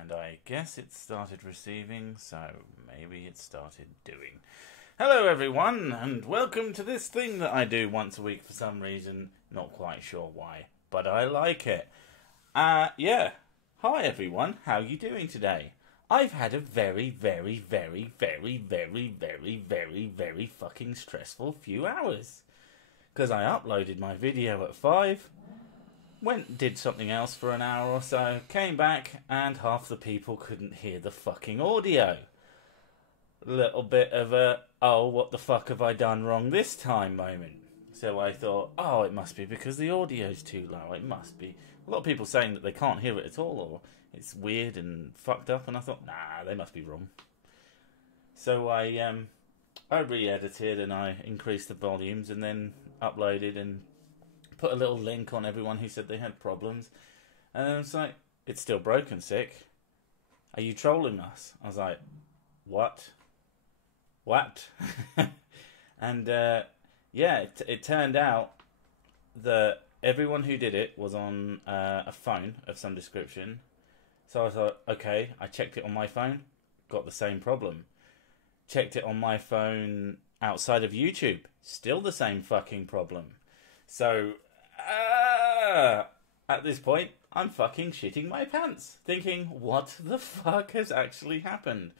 And I guess it started receiving, so maybe it started doing. Hello everyone, and welcome to this thing that I do once a week for some reason. Not quite sure why, but I like it. Yeah. Hi everyone, how you doing today? I've had a very fucking stressful few hours. Because I uploaded my video at 5, did something else for an hour or so, came back, and half the people couldn't hear the fucking audio. Little bit of a, oh, what the fuck have I done wrong this time moment. So I thought, oh, it must be because the audio's too low. It must be. A lot of people saying that they can't hear it at all, or it's weird and fucked up, and I thought, nah, they must be wrong. So I re-edited and I increased the volumes and then uploaded and put a little link on everyone who said they had problems. And it's like, it's still broken, sick. Are you trolling us? I was like, what? And yeah, it turned out that everyone who did it was on a phone of some description. So I thought, okay, I checked it on my phone, got the same problem. Checked it on my phone outside of YouTube, still the same fucking problem. So, at this point, I'm fucking shitting my pants, thinking, what the fuck has actually happened?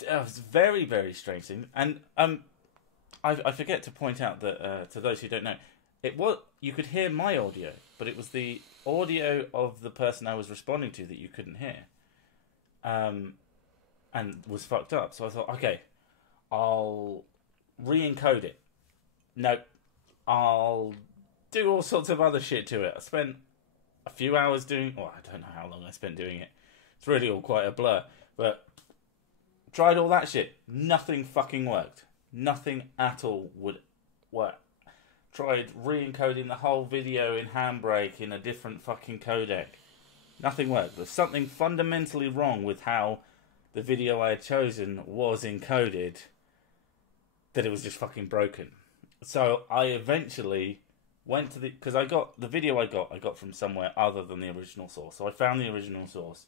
It was a very strange thing. And I forget to point out that, to those who don't know, you could hear my audio, but it was the audio of the person I was responding to that you couldn't hear. And was fucked up. So I thought, okay, I'll re-encode it. Nope. I'll do all sorts of other shit to it. I spent a few hours doing... Well, I don't know how long I spent doing it. It's really all quite a blur. But tried all that shit. Nothing fucking worked. Nothing at all would work. Tried re-encoding the whole video in Handbrake in a different fucking codec. Nothing worked. There's something fundamentally wrong with how the video I had chosen was encoded, that it was just fucking broken. So I eventually went to because I got the video I got from somewhere other than the original source. So I found the original source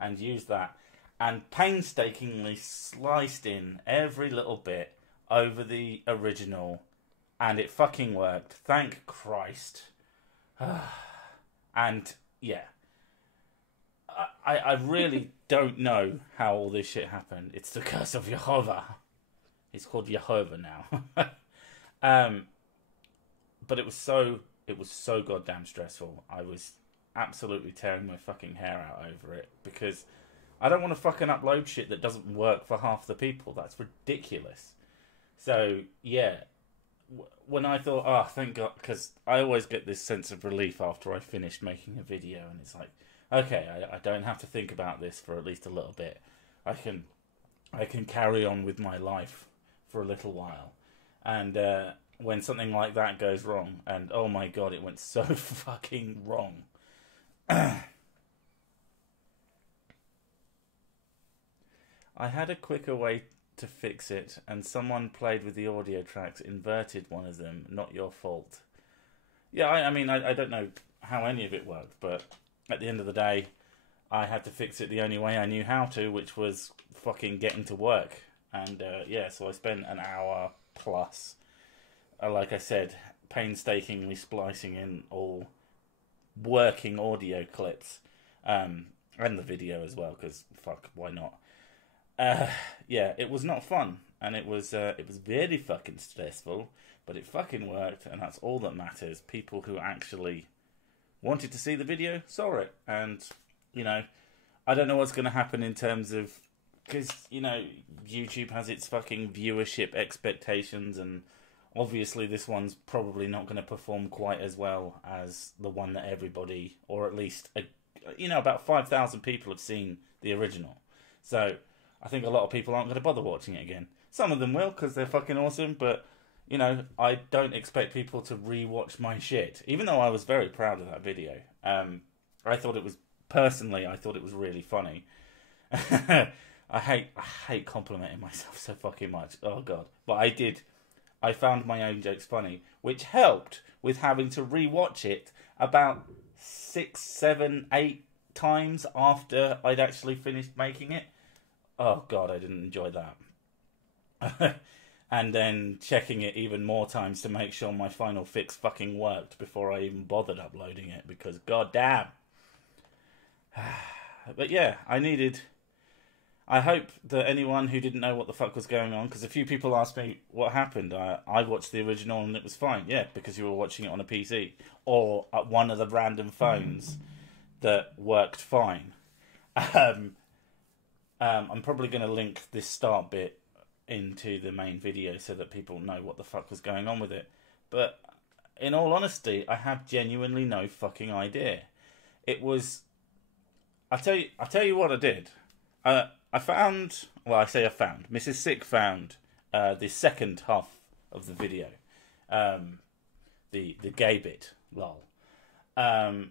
and used that and painstakingly sliced in every little bit over the original, and it fucking worked. Thank Christ. And yeah. I really don't know how all this shit happened. It's the curse of Jehovah. It's called Jehovah now. But it was so goddamn stressful. I was absolutely tearing my fucking hair out over it because I don't want to fucking upload shit that doesn't work for half the people. That's ridiculous. So yeah, when I thought, oh, thank God, because I always get this sense of relief after I finished making a video, and it's like, okay, I don't have to think about this for at least a little bit. I can carry on with my life for a little while. And when something like that goes wrong, and oh my God, it went so fucking wrong. I had a quicker way to fix it, and someone played with the audio tracks, inverted one of them, not your fault. Yeah, I mean, I don't know how any of it worked, but at the end of the day, I had to fix it the only way I knew how to, which was fucking getting to work. And yeah, so I spent an hour plus, like I said, painstakingly splicing in all working audio clips, and the video as well, because fuck, why not? Yeah, it was not fun, and it was very fucking stressful, but it fucking worked, and that's all that matters. People who actually wanted to see the video saw it, and you know, I don't know what's going to happen in terms of, because you know, YouTube has its fucking viewership expectations, and obviously this one's probably not going to perform quite as well as the one that everybody, or at least about 5,000 people have seen the original. So I think a lot of people aren't going to bother watching it again. Some of them will because they're fucking awesome, but you know, I don't expect people to re-watch my shit, even though I was very proud of that video. I thought it was really funny. I hate complimenting myself so fucking much. Oh God. But I found my own jokes funny, which helped with having to re-watch it about 6, 7, 8 times after I'd actually finished making it. Oh god, I didn't enjoy that. And then checking it even more times to make sure my final fix fucking worked before I even bothered uploading it, because god damn. But yeah, I hope that anyone who didn't know what the fuck was going on, because a few people asked me what happened. I watched the original and it was fine. Yeah, because you were watching it on a PC or at one of the random phones that worked fine. I'm probably going to link this start bit into the main video so that people know what the fuck was going on with it. But in all honesty, I have genuinely no fucking idea. It was... I'll tell you what I did. I found... Well, I say I found. Mrs. Sick found the second half of the video. The gay bit. Lol. And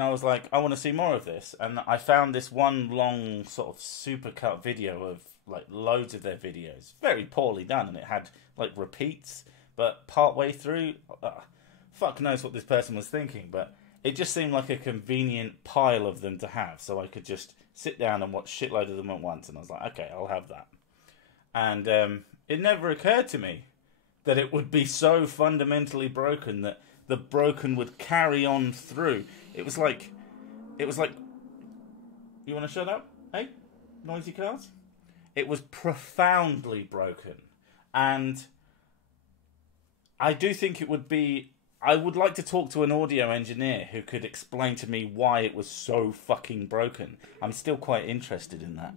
I was like, I want to see more of this. And I found this one long sort of supercut video of like loads of their videos. Very poorly done. And it had like repeats. But partway through... fuck knows what this person was thinking. But it just seemed like a convenient pile of them to have. So I could just sit down and watch shitload of them at once. And I was like, okay, I'll have that. And it never occurred to me that it would be so fundamentally broken that the broken would carry on through. It was like, you want to shut up? Hey? Noisy cars? It was profoundly broken. And I do think it would be... I would like to talk to an audio engineer who could explain to me why it was so fucking broken. I'm still quite interested in that.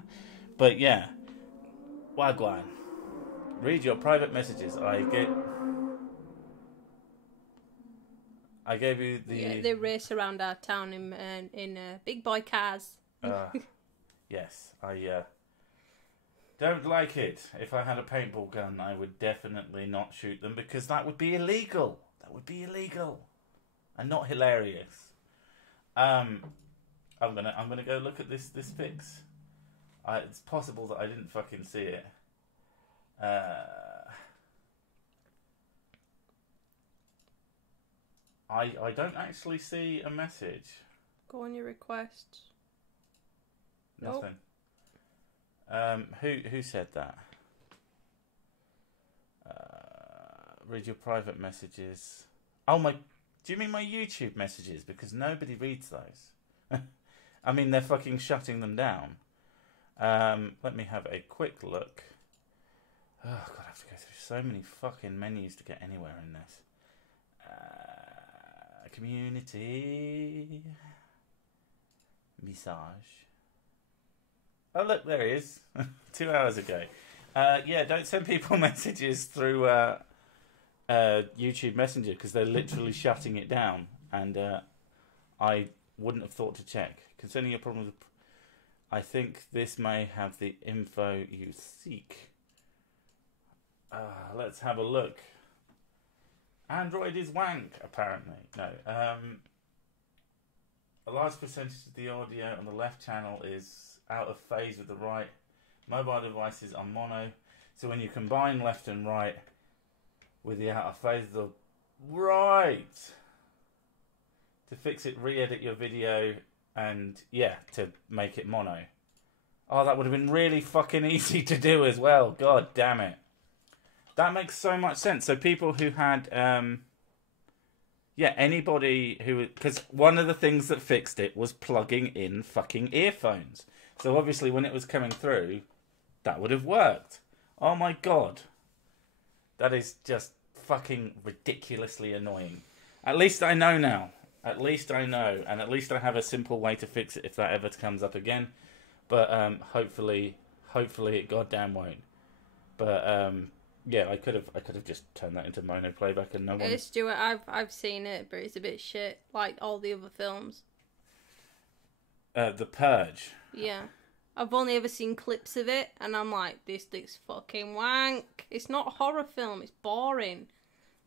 But yeah. Wagwan. Read your private messages. I gave you the... Yeah, they race around our town in big boy cars. Yes, I don't like it. If I had a paintball gun, I would definitely not shoot them because that would be illegal. That would be illegal and not hilarious. I'm gonna go look at this fix. It's possible that I didn't fucking see it. I don't actually see a message. Go on your requests. Nothing. Who said that? Read your private messages. Oh my! Do you mean my YouTube messages? Because nobody reads those. I mean, they're fucking shutting them down. Let me have a quick look. Oh god, I have to go through so many fucking menus to get anywhere in this. Community massage. Oh look, there he is. 2 hours ago. Yeah, don't send people messages through YouTube Messenger because they're literally shutting it down, and I wouldn't have thought to check. Concerning your problem with... I think this may have the info you seek. Let's have a look. Android is wank, apparently. No. A large percentage of the audio on the left channel is out of phase with the right. Mobile devices are mono. So when you combine left and right with the out of phase of the right, to fix it, re-edit your video and, yeah, to make it mono. Oh, that would have been really fucking easy to do as well. God damn it. That makes so much sense. So people who had... yeah, anybody who... Because one of the things that fixed it was plugging in fucking earphones. So obviously when it was coming through, that would have worked. Oh my god. That is just fucking ridiculously annoying. At least I know now. At least I know. And at least I have a simple way to fix it if that ever comes up again. But hopefully it goddamn won't. But yeah, I could have just turned that into mono playback and no one... Stuart, I've seen it, but it's a bit shit, like all the other films. The Purge. Yeah. I've only ever seen clips of it, and I'm like, this looks fucking wank. It's not a horror film, it's boring.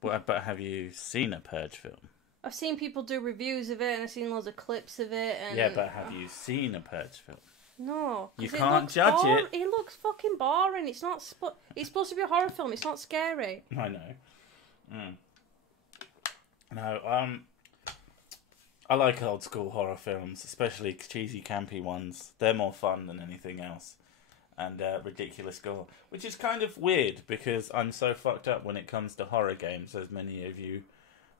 Well, but have you seen a Purge film? I've seen people do reviews of it, and I've seen loads of clips of it, and... Yeah, but have you seen a Purge film? No. You can't judge it. It looks fucking boring. It's not... It's supposed to be a horror film, it's not scary. I know. No, I like old school horror films, especially cheesy, campy ones. They're more fun than anything else. And ridiculous gore. Which is kind of weird, because I'm so fucked up when it comes to horror games, as many of you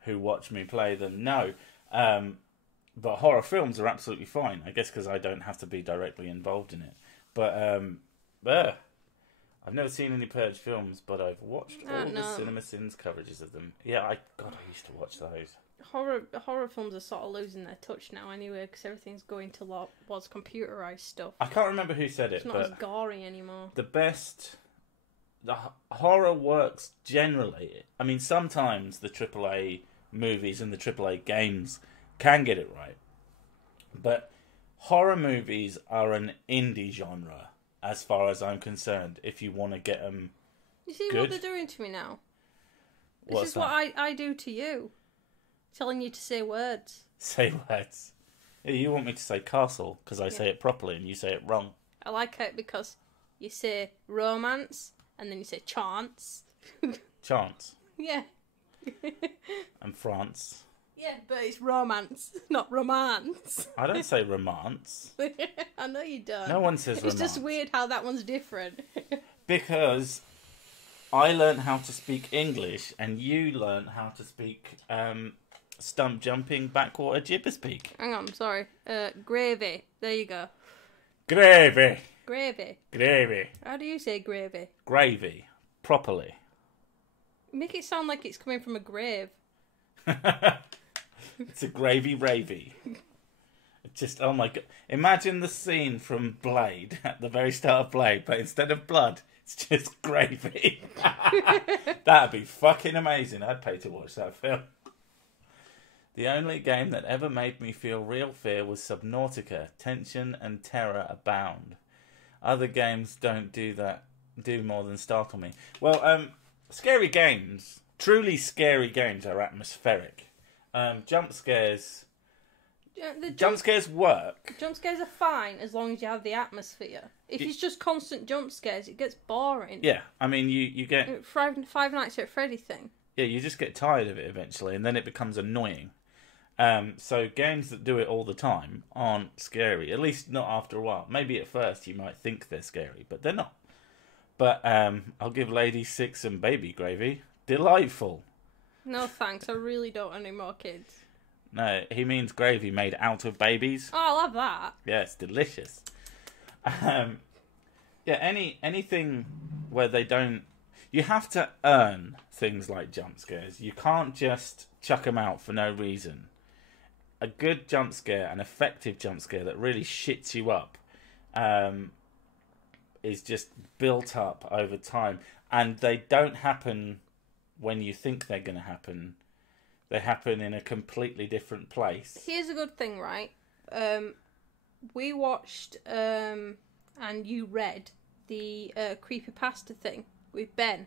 who watch me play them know. But horror films are absolutely fine, I guess because I don't have to be directly involved in it. But I've never seen any Purge films, but I've watched all the Cinema Sins coverages of them. Yeah, I used to watch those. Horror films are sort of losing their touch now anyway, because everything's going to what's computerized stuff. I can't remember who said it, it's not as gory anymore. The horror works generally. I mean, sometimes the AAA movies and the AAA games can get it right, but horror movies are an indie genre as far as I'm concerned. If you want to get them, you see good. What they're doing to me now. This is that? What I do to you. Telling you to say words. Say words. Yeah, you want me to say castle because I say it properly and you say it wrong. I like it because you say romance and then you say chance. Chance. Yeah. And France. Yeah, but it's romance, not romance. I don't say romance. I know you don't. No one says romance. It's just weird how that one's different. Because I learned how to speak English and you learned how to speak stump jumping backwater gibber speak. Hang on, sorry. Gravy. There you go. Gravy. Gravy. Gravy. How do you say gravy? Gravy. Properly. Make it sound like it's coming from a grave. It's a gravy ravy. Just, oh my god. Imagine the scene from Blade, at the very start of Blade, but instead of blood, it's just gravy. That'd be fucking amazing. I'd pay to watch that film. The only game that ever made me feel real fear was Subnautica. Tension and terror abound. Other games don't do more than startle me. Well, scary games, truly scary games, are atmospheric. Jump scares... Jump scares work. Jump scares are fine as long as you have the atmosphere. If it's just constant jump scares, it gets boring. Yeah, I mean, you get... Five Nights at Freddy thing. Yeah, you just get tired of it eventually, and then it becomes annoying. So games that do it all the time aren't scary, at least not after a while. Maybe at first you might think they're scary, but they're not. But I'll give Lady Six and Baby Gravy. Delightful. No thanks, I really don't want any more kids. No, he means gravy made out of babies. Oh, I'll have that. Yeah, it's delicious. Anything where they don't... You have to earn things like jump scares. You can't just chuck them out for no reason. A good jump scare, an effective jump scare that really shits you up, is just built up over time. And they don't happen when you think they're going to happen. They happen in a completely different place. Here's a good thing, right? We watched and you read the creepypasta thing with Ben.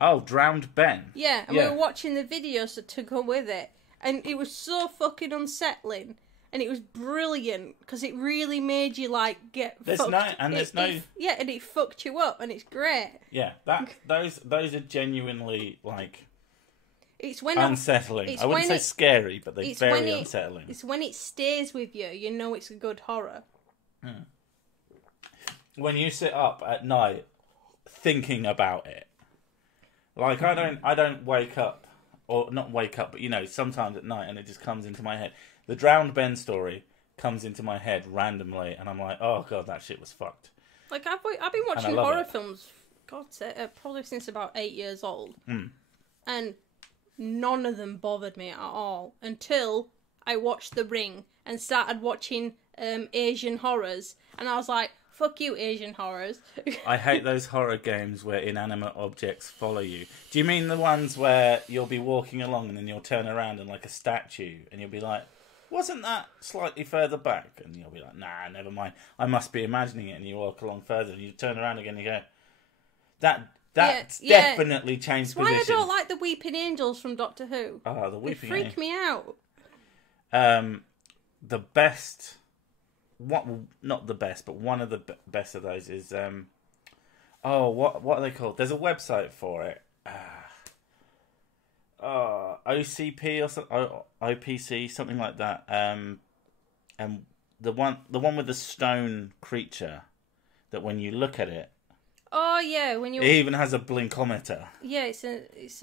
Oh, Drowned Ben. Yeah, and we were watching the videos that took on with it. And it was so fucking unsettling. And it was brilliant, because it really made you, like, get fucked. Yeah, and it fucked you up, and it's great. Yeah, those are genuinely, like... It's when unsettling. I wouldn't say scary, but they're very unsettling. It's when it stays with you, you know it's a good horror. When you sit up at night thinking about it. Like, I don't wake up, or not wake up, but, you know, sometimes at night, and it just comes into my head. The Drowned Ben story comes into my head randomly, and I'm like, oh god, that shit was fucked. Like, I've been watching horror films, probably since about 8 years old. And none of them bothered me at all until I watched The Ring and started watching Asian horrors, and I was like, fuck you, Asian horrors. I hate those horror games where inanimate objects follow you. Do you mean the ones where you'll be walking along and then you'll turn around and like a statue and you'll be like, wasn't that slightly further back? And you'll be like, nah, never mind. I must be imagining it. And you walk along further and you turn around again and you go, that's definitely changed position. That's why I don't like the Weeping Angels from Doctor Who. Oh, the Weeping Angels. They freak me out. The best... not the best, but one of the best of those is what are they called? There's a website for it. OCP or OPC, something like that. And the one with the stone creature, that when you look at it, oh yeah, when you it even has a blinkometer. Yeah, it's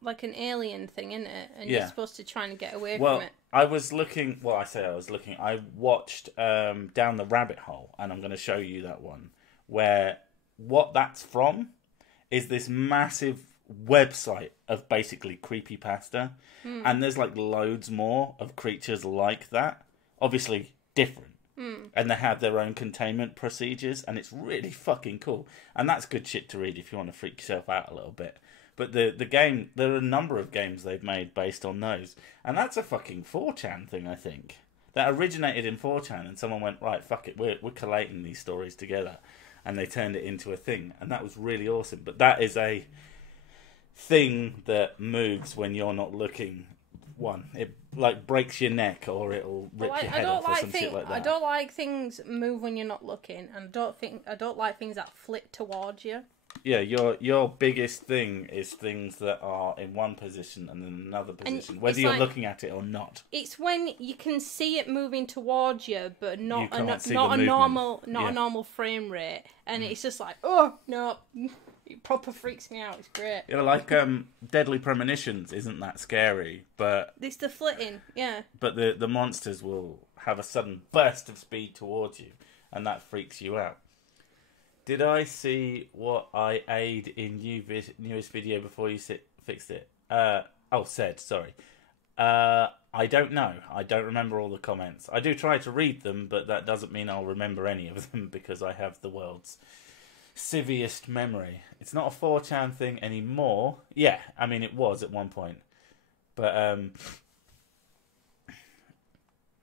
like an alien thing, isn't it? And you're supposed to try and get away from it. I was looking. Well, I watched Down the Rabbit Hole, and I'm going to show you that one, where what that's from is this massive website of basically creepypasta, and there's like loads more of creatures like that, obviously different. And they have their own containment procedures, and it's really fucking cool. And that's good shit to read if you want to freak yourself out a little bit. But the game, there are a number of games they've made based on those. And that's a fucking 4chan thing, I think. That originated in 4chan, and someone went, right, fuck it, we're collating these stories together. And they turned it into a thing. And that was really awesome. But that is a thing that moves when you're not looking. It like breaks your neck, or it'll rip your head off, or some shit like that. I don't like things move when you're not looking, and I don't like things that flit towards you. Yeah, your biggest thing is things that are in one position and then another position, whether you're looking at it or not. It's when you can see it moving towards you, but not a normal frame rate, and it's just like, oh no. It proper freaks me out. It's great. Yeah, like Deadly Premonitions isn't that scary, but it's the flitting, yeah. But the monsters will have a sudden burst of speed towards you, and that freaks you out. Did I see what I aid in newest video before you fixed it? Sorry. I don't know. I don't remember all the comments. I do try to read them, but that doesn't mean I'll remember any of them because I have the world's civiest memory. It's not a 4chan thing anymore. Yeah, I mean it was at one point, but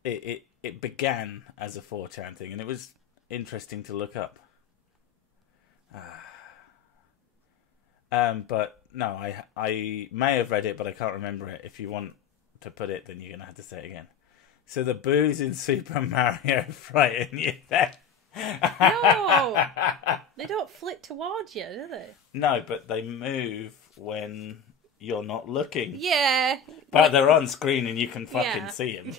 it began as a 4chan thing, and it was interesting to look up. But no, I may have read it, but I can't remember it. If you want to put it, then you're gonna have to say it again. So the boos in Super Mario frighten you then. No, they don't flit towards you, do they? No, but they move when you're not looking. Yeah. But they're on screen and you can fucking see them.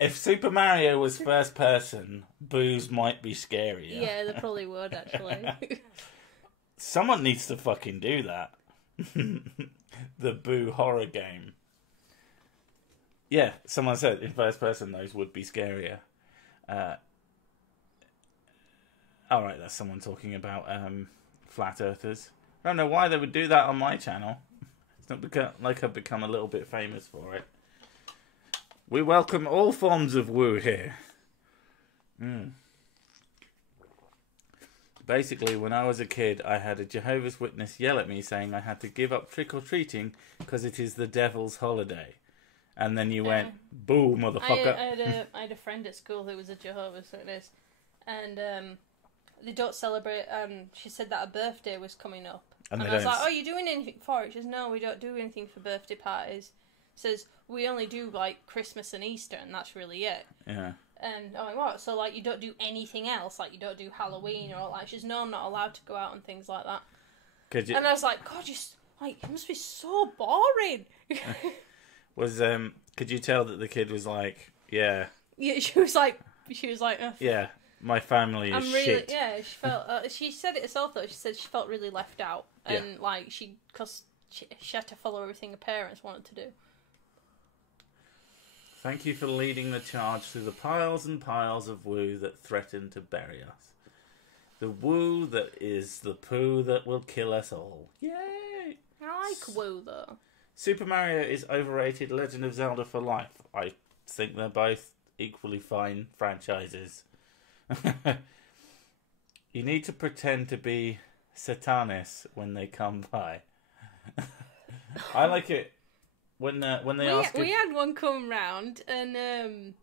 If Super Mario was first person, boos might be scarier. Yeah, they probably would, actually. Someone needs to fucking do that. The Boo horror game. Yeah, someone said in first person those would be scarier. Alright, that's someone talking about flat earthers. I don't know why they would do that on my channel. It's not like I've become a little bit famous for it. We welcome all forms of woo here. Basically, when I was a kid, I had a Jehovah's Witness yell at me saying I had to give up trick-or-treating because it is the devil's holiday. And then you went, boo, motherfucker. I had a friend at school who was a Jehovah's Witness, and they don't celebrate. She said that her birthday was coming up, and I was like, "Oh, you doing anything for it?" She says, "No, we don't do anything for birthday parties." Says we only do like Christmas and Easter, and that's really it. Yeah. And I'm like, what? So like, you don't do anything else? Like, you don't do Halloween or all that? She says, "No, I'm not allowed to go out and things like that." And I was like, "God, it must be so boring." Could you tell that the kid was like, yeah? Yeah, she was like, yeah, my family is shit. Yeah, she felt. She said it herself though. She said she felt really left out, and like because she had to follow everything her parents wanted to do. Thank you for leading the charge through the piles and piles of woo that threaten to bury us. The woo that is the poo that will kill us all. Yay! I like woo though. Super Mario is overrated. Legend of Zelda for life. I think they're both equally fine franchises. You need to pretend to be Satanis when they come by. I like it when they ask. We had one come round, and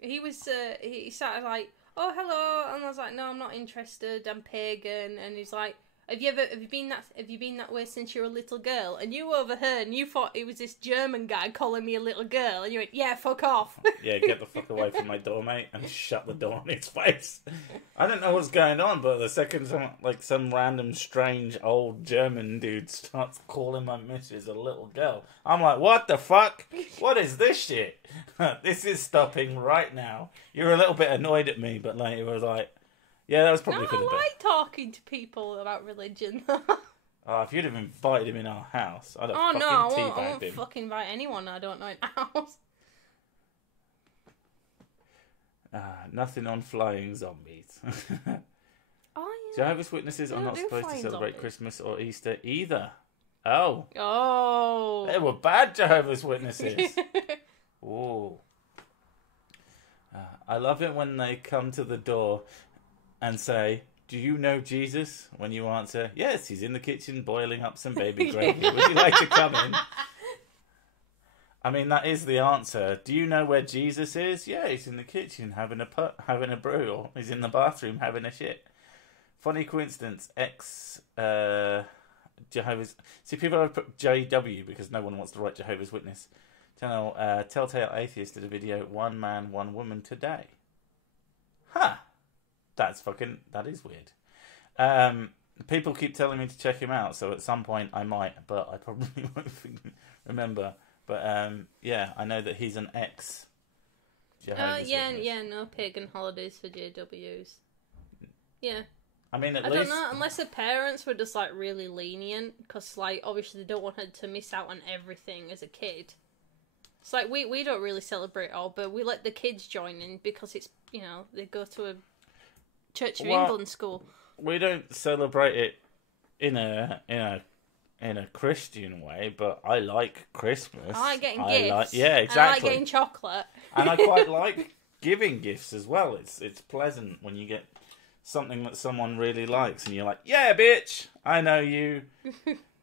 he started like, "Oh, hello," and I was like, "No, I'm not interested. I'm pagan," and he's like, Have you been that way since you were a little girl? And you overheard and you thought it was this German guy calling me a little girl, and you went, yeah, fuck off. Yeah, get the fuck away from my door, mate, and shut the door in his face. I don't know what's going on, but the second some random strange old German dude starts calling my missus a little girl, I'm like, what the fuck? What is this shit? This is stopping right now. You're a little bit annoyed at me, but like, it was like, yeah, that was probably for the best. I like talking to people about religion. Oh, if you'd have invited him in our house, I'd have I won't him. fucking invite anyone I don't know in our house. Nothing on flying zombies. Oh, yeah. Jehovah's Witnesses are not supposed to celebrate zombies. Christmas or Easter either. Oh. Oh. They were bad Jehovah's Witnesses. Ooh. I love it when they come to the door and say, do you know Jesus? When you answer, yes, he's in the kitchen boiling up some baby gravy. Would you like to come in? I mean, that is the answer. Do you know where Jesus is? Yeah, he's in the kitchen having a brew, or he's in the bathroom having a shit. Funny coincidence, Jehovah's... See, people have put JW because no one wants to write Jehovah's Witness. Channel Telltale Atheist did a video, One Man, One Woman Today. Huh. That is weird. People keep telling me to check him out, so at some point I might, but I probably won't remember. But yeah, I know that he's an ex Jehovah's Witness. No pagan holidays for JWs. Yeah. I mean, I don't know, unless her parents were just like really lenient, because like obviously they don't want her to miss out on everything as a kid. It's like we don't really celebrate it all, but we let the kids join in because it's, you know, they go to a Church of England school. We don't celebrate it in a Christian way, but I like Christmas. I like getting gifts. Yeah, exactly. I like getting chocolate. And I quite like giving gifts as well. It's pleasant when you get something that someone really likes and you're like, yeah, bitch, I know you.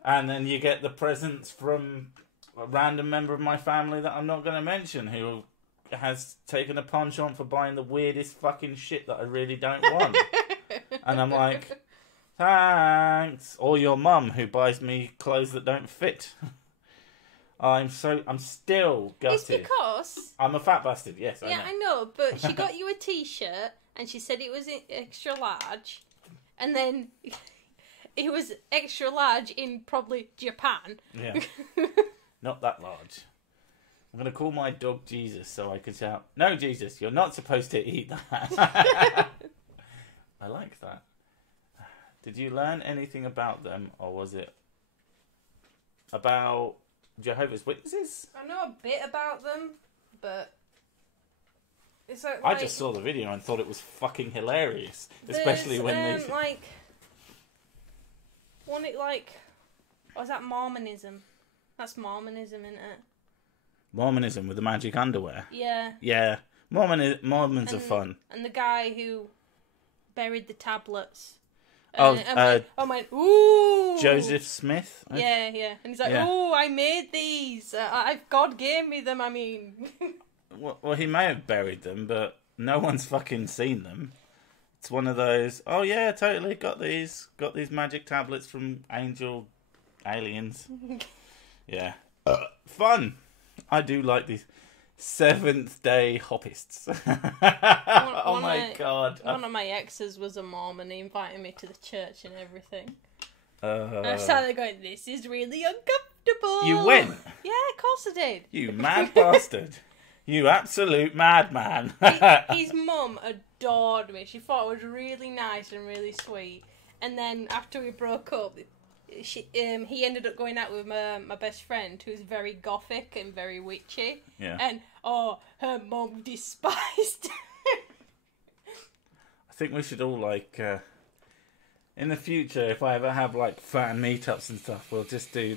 And then you get the presents from a random member of my family that I'm not going to mention who has taken a penchant for buying the weirdest fucking shit that I really don't want. And I'm like, thanks. Or your mum who buys me clothes that don't fit. I'm still gutted. It's because... I'm a fat bastard, yes, yeah, I know, but she got you a t-shirt and she said it was extra large. And then it was extra large in probably Japan. Yeah. Not that large. I'm going to call my dog Jesus so I can shout, no, Jesus, you're not supposed to eat that. I like that. Did you learn anything about them, or was it about Jehovah's Witnesses? I know a bit about them, but it's like... I just saw the video and thought it was fucking hilarious. Especially when they... like... Wasn't it like... Or is that Mormonism? That's Mormonism, isn't it? Mormonism with the magic underwear? Yeah. Yeah. Mormons are fun. And the guy who buried the tablets. I went, ooh! Joseph Smith? Yeah. And he's like, ooh, I made these. God gave me them, I mean. Well, he may have buried them, but no one's fucking seen them. It's one of those, oh yeah, totally, got these magic tablets from aliens. Yeah. Fun! I do like these Seventh-day Hoppists. Oh my god. One of my exes was a Mormon. He invited me to the church and everything. I sat there going, this is really uncomfortable. You went? Yeah, of course I did. You mad bastard. You absolute madman. His mum adored me. She thought it was really nice and really sweet. And then after we broke up, he ended up going out with my best friend, who's very gothic and very witchy. Yeah. And, her mum despised I think we should all, in the future, if I ever have, fan meetups and stuff, we'll just do,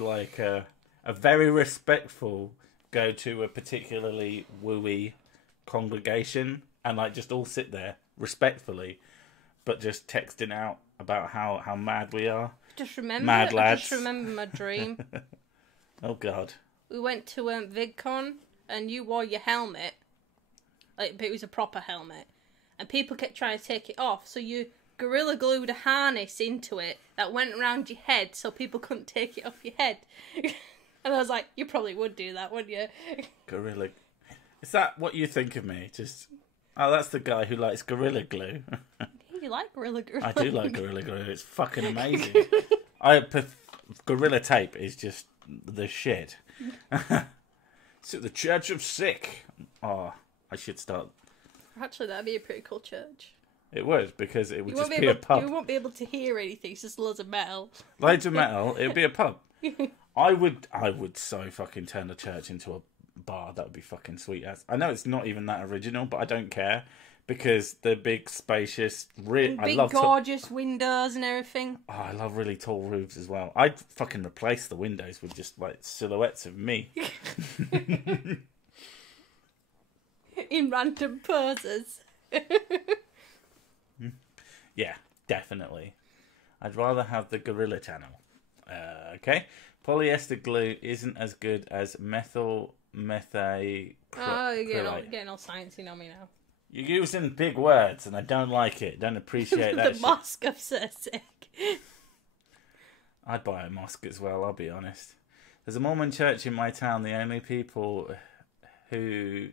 a very respectful go to a particularly wooey congregation and, just all sit there respectfully, but just texting out about how mad we are. Just remember, mad lads. I just remember my dream. Oh, God. We went to VidCon, and you wore your helmet. But it was a proper helmet. And people kept trying to take it off, so you Gorilla glued a harness into it that went around your head so people couldn't take it off your head. And I was like, you probably would do that, wouldn't you? Gorilla. Is that what you think of me? Just, oh, that's the guy who likes Gorilla Glue. You like Gorilla Glue? I do like Gorilla Glue. It's fucking amazing. Gorilla Tape is just the shit. So the Church of Sick. Oh, I should start. Actually, that'd be a pretty cool church. It would, because it would just be a pub. You won't be able to hear anything. It's just loads of metal. Loads of metal. It would be a pub. I would so fucking turn the church into a bar. That would be fucking sweet as. I know it's not even that original, but I don't care. Because they're big, spacious, gorgeous windows and everything. Oh, I love really tall roofs as well. I'd fucking replace the windows with just like silhouettes of me. In random poses. Yeah, definitely. I'd rather have the Gorilla Channel. Okay. Polyester glue isn't as good as methyl methay. You're getting all sciencey on me now. You're using big words, and I don't like it. Don't appreciate that. The mosque of Sick. I'd buy a mosque as well, I'll be honest. There's a Mormon church in my town. The only people who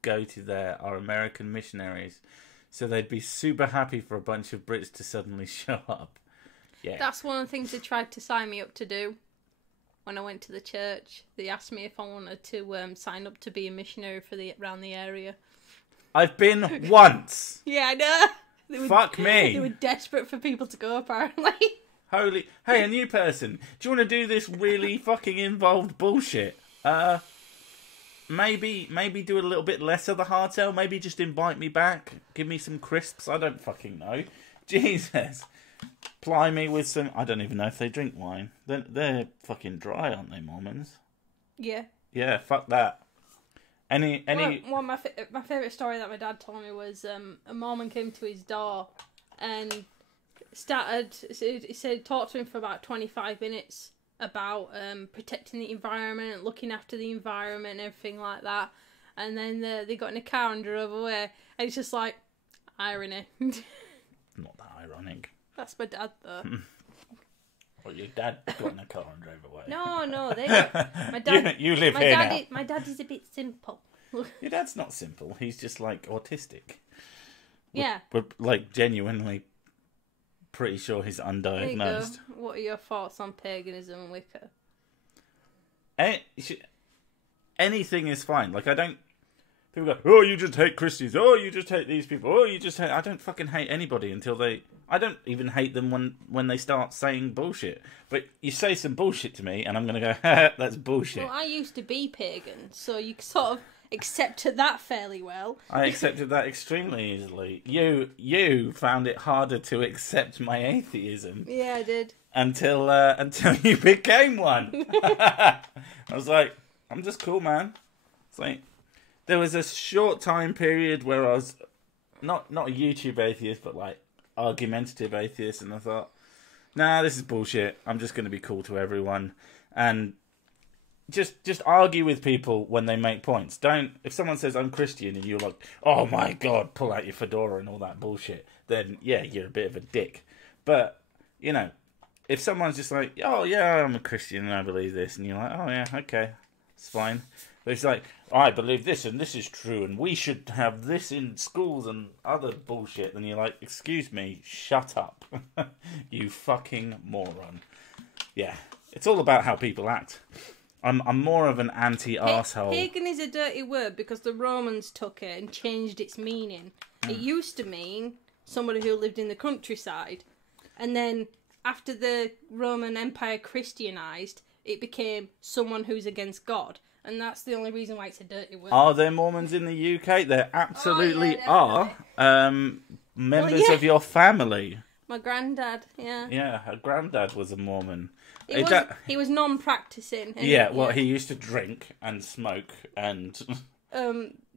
go to there are American missionaries. So they'd be super happy for a bunch of Brits to suddenly show up. Yeah. That's one of the things they tried to sign me up to do. When I went to the church, they asked me if I wanted to sign up to be a missionary around the area. I've been once. Yeah, I know. Fuck me. They were desperate for people to go, apparently. Hey, a new person. Do you want to do this really fucking involved bullshit? Maybe do a little bit less of the hard sell. Maybe just invite me back. Give me some crisps. I don't fucking know. Jesus. Ply me with some... I don't even know if they drink wine. They're fucking dry, aren't they, Mormons? Yeah. Yeah, fuck that. One of my favourite story that my dad told me was a Mormon came to his door and he said talked to him for about 25 minutes about protecting the environment, looking after the environment and everything like that. And then they got in a car and drove away. And it's just like, irony. Not that ironic. That's my dad, though. Well, your dad got in a car and drove away. No, they got... My dad, you live here now. My dad is a bit simple. Your dad's not simple. He's just, like, autistic. Yeah. We're like, genuinely pretty sure he's undiagnosed. What are your thoughts on paganism and Wicca? Anything is fine. Like, I don't... People go, oh, you just hate Christians. Oh, you just hate these people. Oh, you just hate... I don't fucking hate anybody until they... I don't even hate them when they start saying bullshit. But you say some bullshit to me, and I'm going to go, that's bullshit. Well, I used to be pagan, so you sort of accepted that fairly well. I accepted that extremely easily. You found it harder to accept my atheism. Yeah, I did. Until you became one. I was like, I'm just cool, man. It's like, there was a short time period where I was not a YouTube atheist, but like argumentative atheist, and I thought, nah, this is bullshit. I'm just going to be cool to everyone and just argue with people when they make points. If someone says I'm Christian and you're like, oh my god, pull out your fedora and all that bullshit, then yeah, you're a bit of a dick. But you know, if someone's just like, oh yeah, I'm a Christian and I believe this, and you're like, oh yeah, okay, it's fine. But it's like, I believe this and this is true and we should have this in schools and other bullshit. Then you're like, excuse me, shut up. You fucking moron. Yeah, it's all about how people act. I'm more of an anti-arsehole. Pagan is a dirty word because the Romans took it and changed its meaning. It used to mean somebody who lived in the countryside. And then after the Roman Empire Christianized, it became someone who's against God. And that's the only reason why it's a dirty word. Are there Mormons in the UK? There absolutely are. Members of your family. My granddad, yeah. Yeah, her granddad was a Mormon. He was non-practicing. He used to drink and smoke and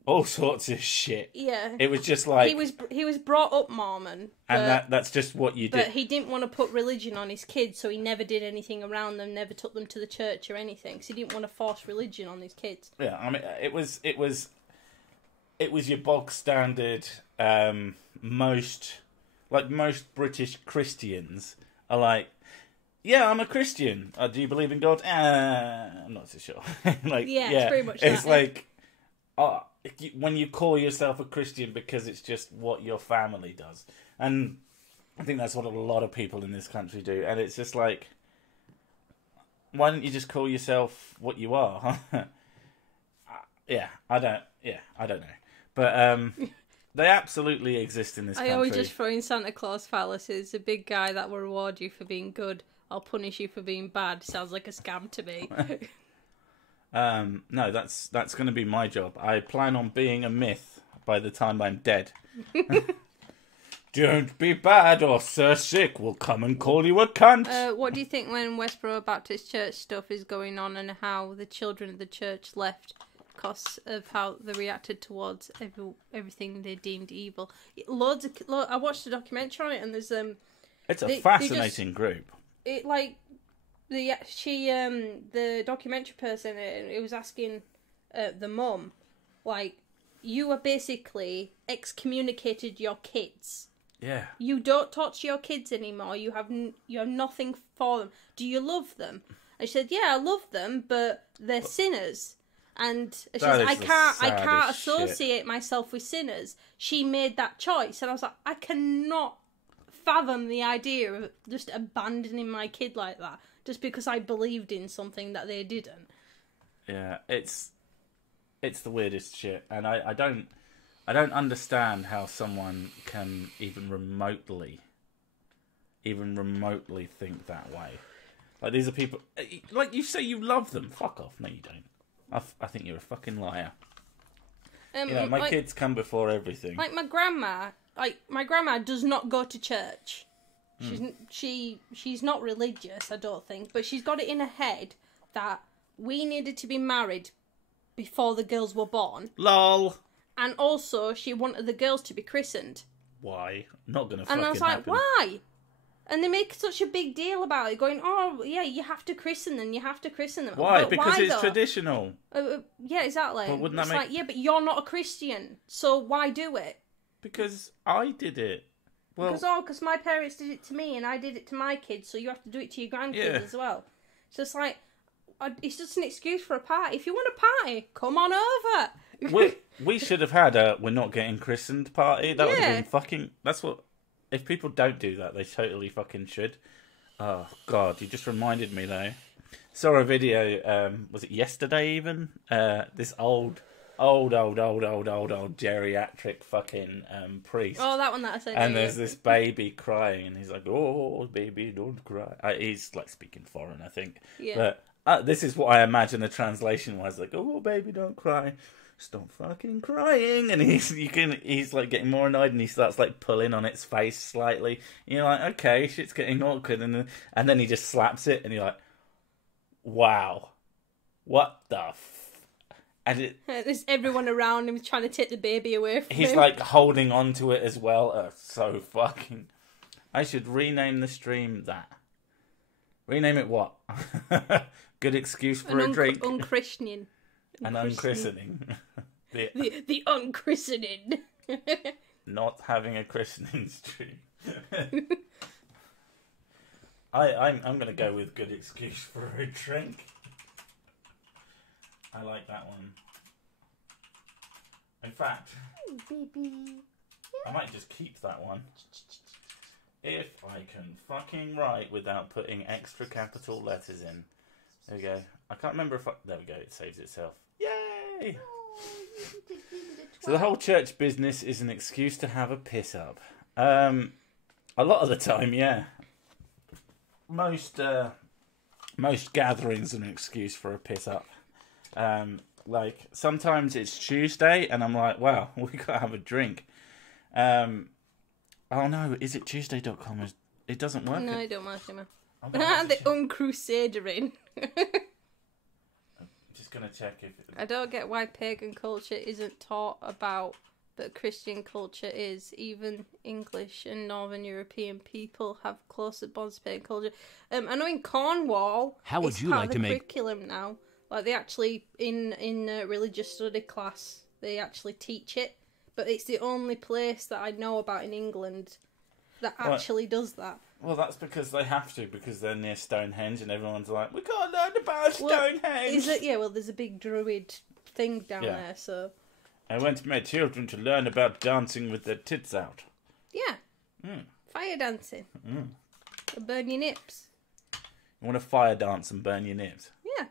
all sorts of shit. Yeah. It was just like... He was brought up Mormon. And that's just what you did. But he didn't want to put religion on his kids, so he never did anything around them, never took them to the church or anything. So he didn't want to force religion on his kids. Yeah, I mean, it was your bog standard, most... like most British Christians are like, yeah, I'm a Christian. Do you believe in God? I'm not so sure. Like, yeah, it's pretty much it's that. like, when you call yourself a Christian because it's just what your family does. And I think that's what a lot of people in this country do. And it's just like, why don't you just call yourself what you are? I don't know. But they absolutely exist in this country. I always just throw in Santa Claus fallacies. A big guy that will reward you for being good. I'll punish you for being bad. Sounds like a scam to me. No, that's going to be my job. I plan on being a myth by the time I'm dead. Don't be bad or Sir Sick will come and call you a cunt. What do you think when Westboro Baptist Church stuff is going on and how the children of the church left because of how they reacted towards everything they deemed evil? I watched a documentary on it and there's it's a fascinating group. It like the documentary person it was asking the mum, like, you are basically excommunicated your kids. Yeah. You don't talk to your kids anymore. You have nothing for them. Do you love them? And she said, yeah, I love them, but they're sinners. And she said, I can't associate myself with sinners. She made that choice, and I was like, I cannot fathom the idea of just abandoning my kid like that just because I believed in something that they didn't. Yeah, it's the weirdest shit, and I don't understand how someone can even remotely think that way. Like, these are people, like, you say you love them. Fuck off. No, you don't. I think you're a fucking liar. My kids come before everything. Like, my grandma does not go to church. She's not religious, I don't think, but she's got it in her head that we needed to be married before the girls were born. Lol. And also, she wanted the girls to be christened. Why? Not gonna fucking happen. And I was like, why? And they make such a big deal about it, going, oh, yeah, you have to christen them, Why? But because it's though? traditional. Yeah, exactly. But wouldn't that like, yeah, but you're not a Christian, so why do it? Because I did it. Well, because my parents did it to me, and I did it to my kids, so you have to do it to your grandkids as well. So it's like, it's just an excuse for a party. If you want a party, come on over. we should have had a we're not getting christened party. That would have been fucking... That's what... If people don't do that, they totally fucking should. Oh, God, you just reminded me, though. Saw a video, was it yesterday even? This old geriatric fucking priest. Oh, that one that I said. And there's this baby crying, and he's like, oh, baby, don't cry. He's, like, speaking foreign, I think. Yeah. But this is what I imagine the translation was. Like, oh, baby, don't cry. Stop fucking crying. And he's like getting more annoyed, and he starts like pulling on its face slightly. And you're like, okay, shit's getting awkward. And then he just slaps it, and you're like, wow, what the and there's everyone around him trying to take the baby away from him. He's like holding on to it as well. So fucking... I should rename the stream that. Rename it what? Good excuse for a drink. Unchristening. An unchristening. The unchristening. Not having a christening stream. I'm going to go with good excuse for a drink. I like that one. In fact, I might just keep that one. If I can fucking write without putting extra capital letters in. There we go. I can't remember if there we go, it saves itself. Yay! So the whole church business is an excuse to have a piss up. A lot of the time, yeah. Most gatherings are an excuse for a piss up. Like, sometimes it's Tuesday, and I'm like, wow, we gotta have a drink. Oh no, is it Tuesday.com? It doesn't work. No, it don't work anymore. The uncrusadering. I'm just gonna check if... I don't get why pagan culture isn't taught about, but Christian culture is. Even English and Northern European people have closer bonds to pagan culture. I know in Cornwall, how would you like to make curriculum now? Like, they actually in religious study class, they actually teach it. But it's the only place that I know about in England that actually does that. Well, that's because they have to, because they're near Stonehenge, and everyone's like, we can't learn about Stonehenge. There's a big druid thing down there, so... I want my children to learn about dancing with their tits out. Yeah. Fire dancing. Burn your nips. You want to fire dance and burn your nips? Yeah.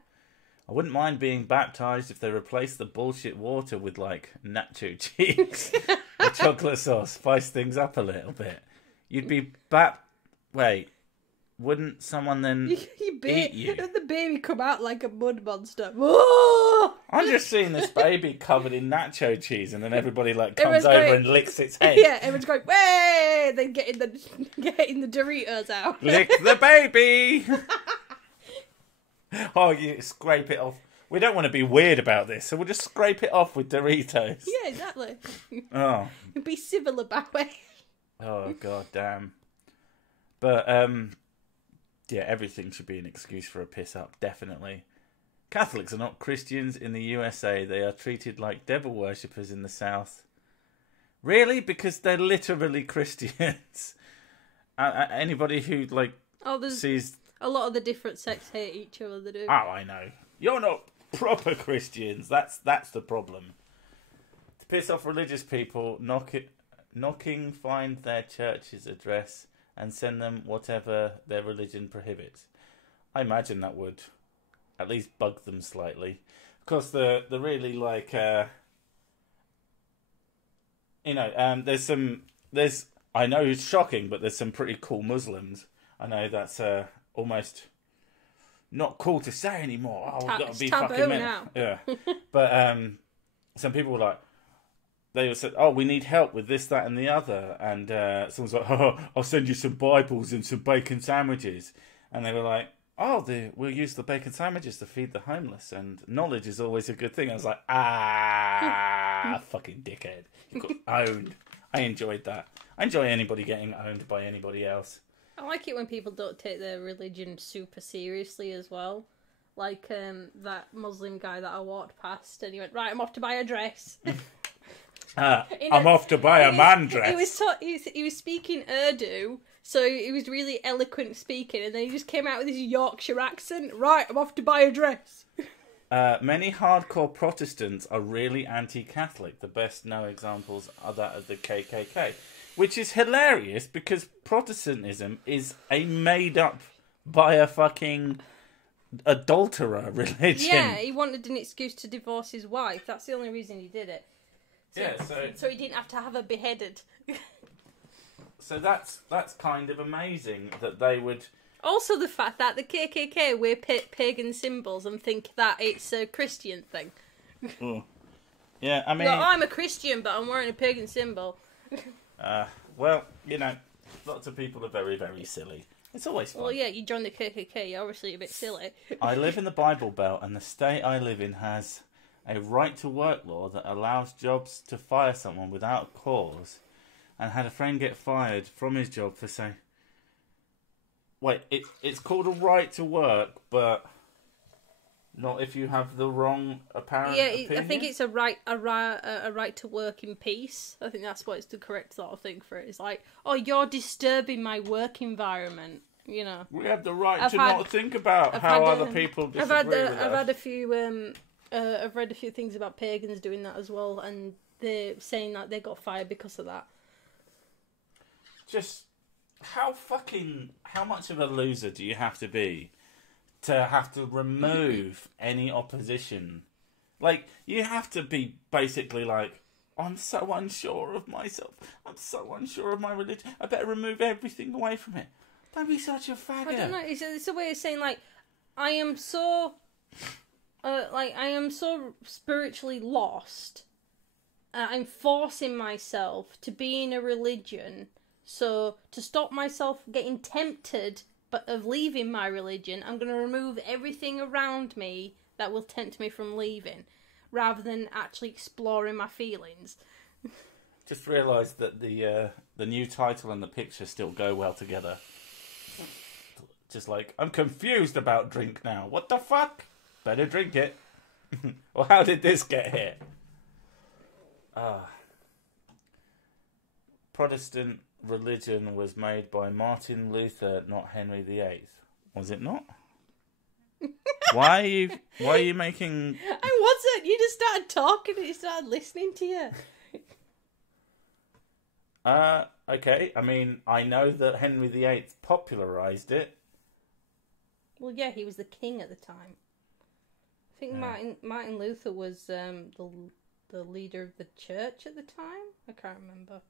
I wouldn't mind being baptised if they replaced the bullshit water with, like, nacho cheese or chocolate sauce. Spice things up a little bit. You'd be Wait, wouldn't someone then eat you? The baby come out like a mud monster. Whoa! I'm just seeing this baby covered in nacho cheese, and then everybody like comes over and licks its head. Yeah, everyone's going, way! Then getting the Doritos out. Lick the baby! Oh, you scrape it off. We don't want to be weird about this, so we'll just scrape it off with Doritos. Yeah, exactly. Oh. Be civil about it. Oh, god damn. But, yeah, everything should be an excuse for a piss up, definitely. Catholics are not Christians in the USA. They are treated like devil worshippers in the South. Really? Because they're literally Christians. Anybody who, like, sees... A lot of the different sects hate each other, they do. Oh, I know. You're not proper Christians. That's the problem. To piss off religious people, knocking find their church's address and send them whatever their religion prohibits. I imagine that would at least bug them slightly. Of course, the really, like, there's I know it's shocking, but there's some pretty cool Muslims. I know that's almost not cool to say anymore. Oh, we've got to be fucking men. Now. Yeah. But some people were like, they said, oh, we need help with this, that, and the other. And someone's like, oh, I'll send you some Bibles and some bacon sandwiches. And they were like, oh, we'll use the bacon sandwiches to feed the homeless. And knowledge is always a good thing. I was like, fucking dickhead. You got owned. I enjoyed that. I enjoy anybody getting owned by anybody else. I like it when people don't take their religion super seriously as well. Like that Muslim guy that I walked past and he went, right, I'm off to buy a dress. I'm off to buy a man dress. He was speaking Urdu, so he was really eloquent speaking, and then he just came out with his Yorkshire accent. Right, I'm off to buy a dress. Many hardcore Protestants are really anti-Catholic. The best known examples are that of the KKK, which is hilarious because Protestantism is a made-up by a fucking adulterer religion. Yeah, he wanted an excuse to divorce his wife. That's the only reason he did it. So he didn't have to have her beheaded. So that's kind of amazing that they would... Also the fact that the KKK wear pagan symbols and think that it's a Christian thing. Yeah, I mean... Well, I'm a Christian, but I'm wearing a pagan symbol. Well, you know, lots of people are very, very silly. It's always fun. Well, yeah, you joined the KKK, you're obviously a bit silly. I live in the Bible Belt, and the state I live in has a right-to-work law that allows jobs to fire someone without cause, and had a friend get fired from his job for saying... Wait, it's called a right to work, but not if you have the wrong apparent opinion? I think it's a right to work in peace. I think that's what it's the correct sort of thing for it. It's like, oh, you're disturbing my work environment, you know. We have the right to not think about how other people disagree with us. I've had a few... I've read a few things about pagans doing that as well, and they're saying that they got fired because of that. Just how much of a loser do you have to be to have to remove any opposition? Like, you have to be basically like, I'm so unsure of myself. I'm so unsure of my religion. I better remove everything away from it. Don't be such a faggot. I don't know. It's a way of saying, like, I am so spiritually lost. I'm forcing myself to be in a religion. So, to stop myself getting tempted of leaving my religion, I'm going to remove everything around me that will tempt me from leaving, rather than actually exploring my feelings. Just realised that the new title and the picture still go well together. Just like, I'm confused about drink now. What the fuck? Better drink it. Well, how did this get here? Protestant religion was made by Martin Luther, not Henry VIII. Was it not? Why are you making... I wasn't. You just started talking and you started listening to you. Okay. I mean, I know that Henry VIII popularised it. Well, yeah, he was the king at the time. I think Martin Luther was the leader of the church at the time. I can't remember.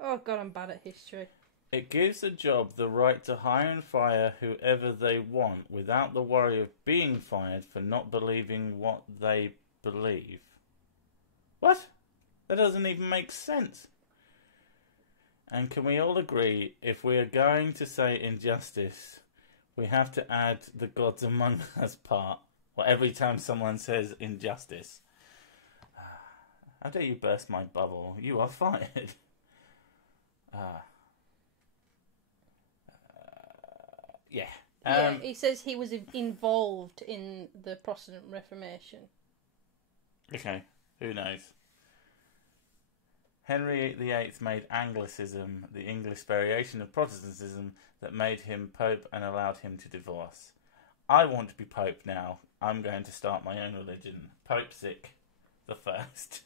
Oh God, I'm bad at history. It gives a job the right to hire and fire whoever they want without the worry of being fired for not believing what they believe. What? That doesn't even make sense. And can we all agree, if we are going to say injustice, we have to add the gods among us part, or every time someone says injustice. How dare you burst my bubble? You are fired. Yeah. Yeah, he says he was involved in the Protestant Reformation. Okay, who knows? Henry VIII made Anglicism the English variation of Protestantism that made him Pope and allowed him to divorce. I want to be Pope now. I'm going to start my own religion. Pope Sick the First.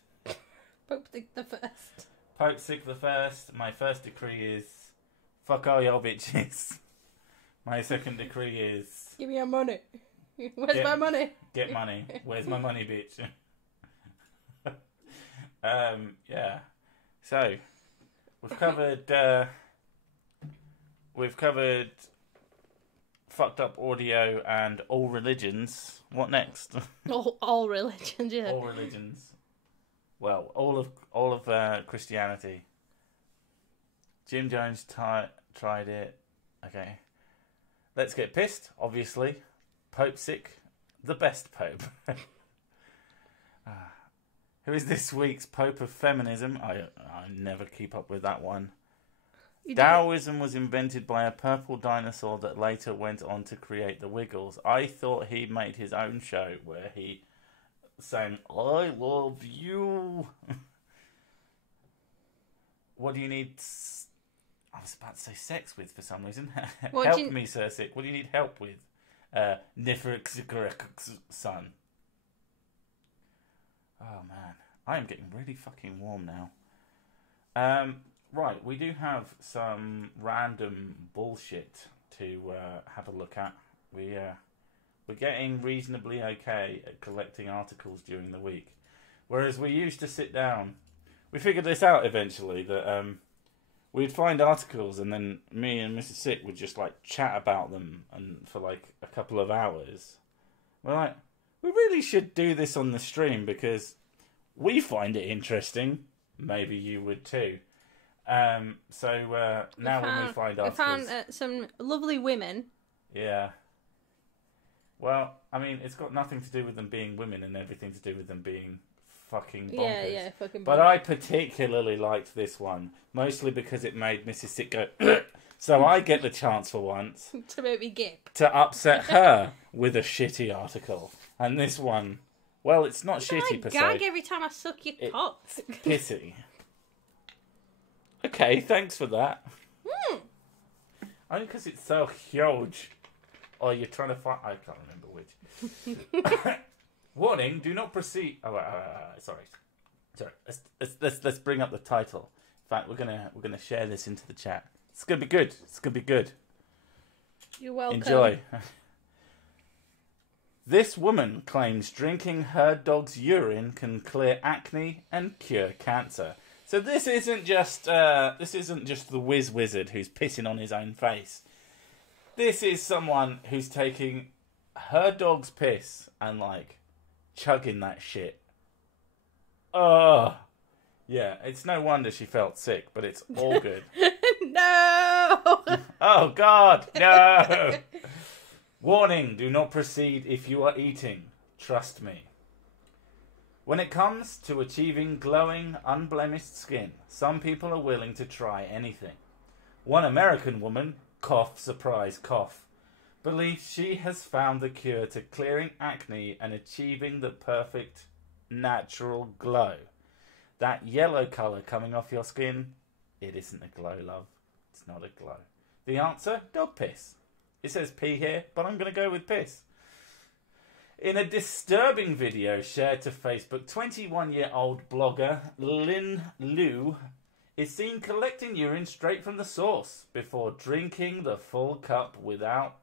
Pope Sick the First. Pope Sick the First. My first decree is fuck all your bitches. My second decree is... Give me your money. Where's my money? Get money. Where's my money, bitch? Yeah. So, we've covered fucked up audio and all religions. What next? All religions, yeah. All religions. Well, all of Christianity. Jim Jones tried it. Okay. Let's get pissed, obviously. Pope Sick, the best Pope. Who is this week's Pope of Feminism? I never keep up with that one. Taoism was invented by a purple dinosaur that later went on to create the Wiggles. I thought he made his own show where he sang, I love you. What do you need... I was about to say sex with for some reason. Help me, Sir Sick. What do you need help with? Nifrix's son. Oh, man. I am getting really fucking warm now. Right, we do have some random bullshit to have a look at. We're getting reasonably okay at collecting articles during the week. Whereas we used to sit down... We figured this out eventually, that... we'd find articles and then me and Mrs. Sick would just like chat about them and for like a couple of hours. We're like, we really should do this on the stream because we find it interesting. Maybe you would too. Now when we find articles... We found some lovely women. Yeah. Well, I mean, it's got nothing to do with them being women and everything to do with them being... fucking bonkers. Yeah, fucking bonkers. But I particularly liked this one, mostly because it made Mrs. Sick go, so I get the chance for once to make me gip. To upset her with a shitty article. And this one, well, it's not shitty per se. I gag every time I suck your cock. Pissy. Okay, thanks for that. Only because it's so huge. Oh, you're trying to find... I can't remember which. Warning, do not proceed... Sorry. Let's bring up the title. In fact, we're gonna share this into the chat. It's gonna be good. You're welcome. Enjoy. This woman claims drinking her dog's urine can clear acne and cure cancer. So this isn't just the whiz wizard who's pissing on his own face. This is someone who's taking her dog's piss and like chugging that shit. Oh, yeah. It's no wonder she felt sick, but it's all good. No. Oh God, no. Warning: do not proceed if you are eating. Trust me. When it comes to achieving glowing, unblemished skin, some people are willing to try anything. One American woman, cough, surprise, cough, believes she has found the cure to clearing acne and achieving the perfect natural glow. That yellow colour coming off your skin, it isn't a glow, love. It's not a glow. The answer, dog piss. It says pee here, but I'm going to go with piss. In a disturbing video shared to Facebook, 21-year-old blogger Lin Lu is seen collecting urine straight from the source before drinking the full cup without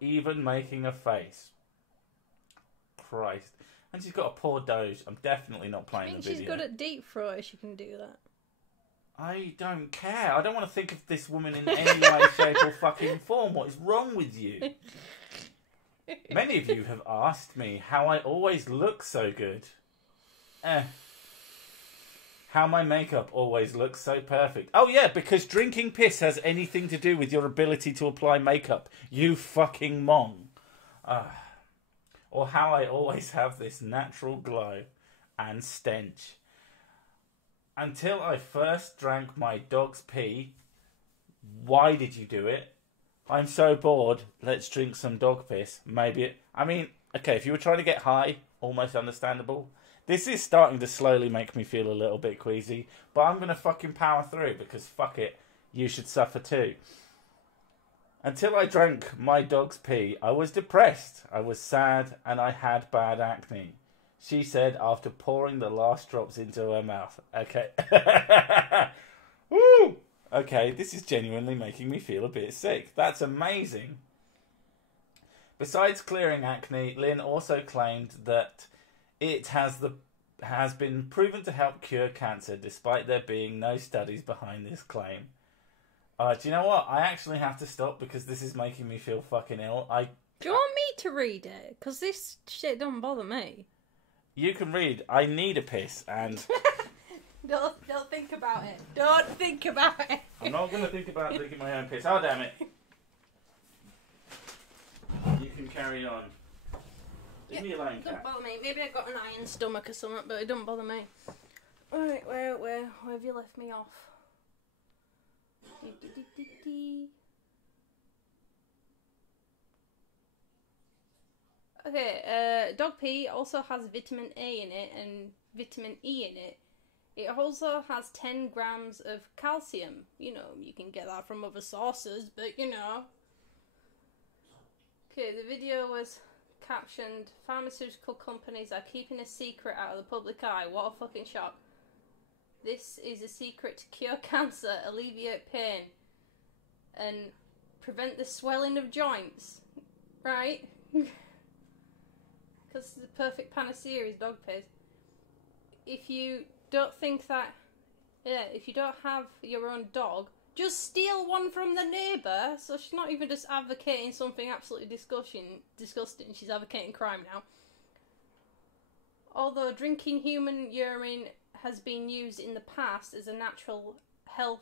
even making a face. Christ. And she's got a poor doge. I'm definitely not playing the video. She's good at deep throat. She can do that. I don't care. I don't want to think of this woman in any way, shape or fucking form. What is wrong with you? Many of you have asked me how I always look so good. How my makeup always looks so perfect. Oh yeah, because drinking piss has anything to do with your ability to apply makeup. You fucking mong. Or how I always have this natural glow and stench. Until I first drank my dog's pee. Why did you do it? I'm so bored. Let's drink some dog piss. Maybe okay, if you were trying to get high, almost understandable. This is starting to slowly make me feel a little bit queasy, but I'm going to fucking power through because fuck it, you should suffer too. Until I drank my dog's pee, I was depressed, I was sad, and I had bad acne. She said after pouring the last drops into her mouth. Okay. Woo! Okay, this is genuinely making me feel a bit sick. That's amazing. Besides clearing acne, Lynn also claimed that it has been proven to help cure cancer, despite there being no studies behind this claim. Do you know what? I actually have to stop because this is making me feel fucking ill. Do you want me to read it? Because this shit don't bother me. You can read. I need a piss and... Don't think about it. Don't think about it. I'm not going to think about drinking my own piss. Oh, damn it. You can carry on. Leave me alone, Don't bother me. Maybe I got an iron stomach or something, but it don't bother me. Alright, where have you left me off? Okay, dog pee also has vitamin A in it and vitamin E in it. It also has 10 grams of calcium. You know, you can get that from other sources, but you know. Okay, the video was captioned, "Pharmaceutical companies are keeping a secret out of the public eye." What a fucking shock. This is a secret to cure cancer, alleviate pain, and prevent the swelling of joints. Right? Because the perfect panacea is dog piss. If you don't think that, if you don't have your own dog, just steal one from the neighbour. So she's not even just advocating something absolutely disgusting. She's advocating crime now. Although drinking human urine has been used in the past as a natural health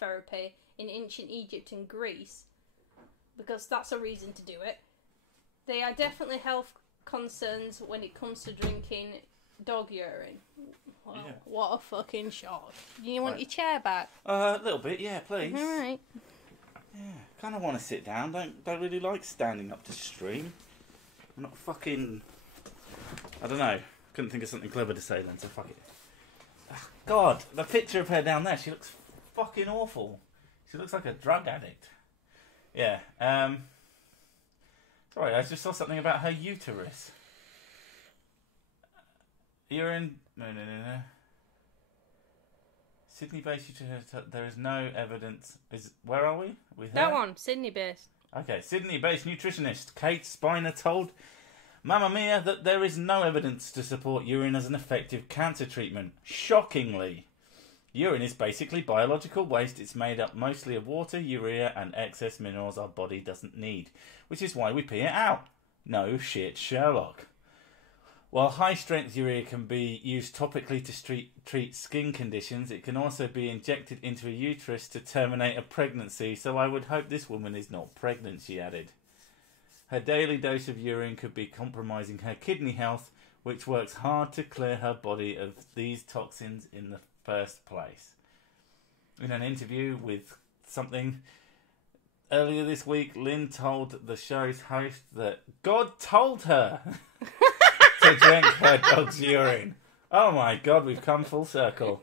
therapy in ancient Egypt and Greece, because that's a reason to do it. There are definitely health concerns when it comes to drinking dog urine. Wow, yeah. What a fucking shock. Do you want your chair back? A little bit, yeah, please. Alright. Yeah, kind of want to sit down. Don't really like standing up to stream. I'm not fucking... I don't know. Couldn't think of something clever to say then, so fuck it. God, the picture of her down there, she looks fucking awful. She looks like a drug addict. Yeah, sorry, I just saw something about her uterus. Urine... No. Sydney-based uterus... There is no evidence... Where are we? With that her? one, Sydney-based. Okay, Sydney-based nutritionist Kate Spiner told Mamma Mia that there is no evidence to support urine as an effective cancer treatment. Shockingly. Urine is basically biological waste. It's made up mostly of water, urea, and excess minerals our body doesn't need, which is why we pee it out. No shit, Sherlock. While high-strength urea can be used topically to treat skin conditions, it can also be injected into a uterus to terminate a pregnancy, so I would hope this woman is not pregnant, she added. Her daily dose of urine could be compromising her kidney health, which works hard to clear her body of these toxins in the first place. In an interview with something earlier this week, Lynn told the show's host that God told her to drink her dog's urine. Oh my God, we've come full circle.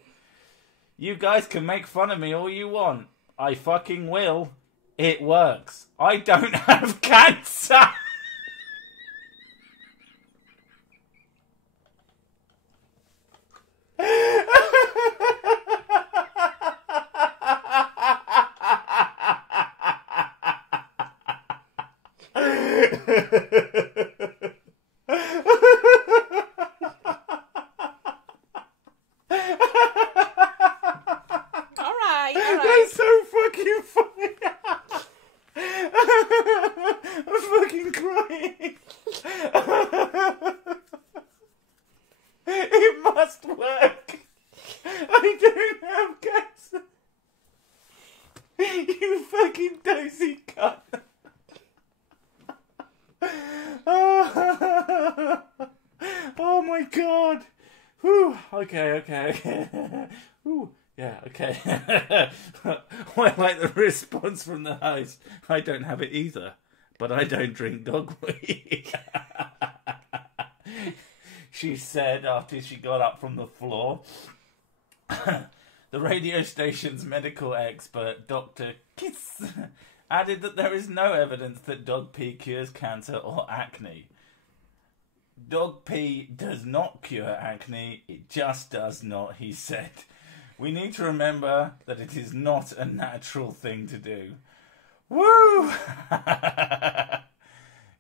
You guys can make fun of me all you want. I fucking will. It works. I don't have cancer. That's so fucking funny. I'm fucking crying. It must work. I don't have cancer. You fucking dozy cunt. Oh my god. Whew. Okay. Whew. Yeah, okay. I like the response from the host. I don't have it either, but I don't drink dog wee. She said after she got up from the floor. The radio station's medical expert, Dr. Kiss, added that there is no evidence that dog pee cures cancer or acne. Dog pee does not cure acne, it just does not, he said. We need to remember that it is not a natural thing to do. Woo!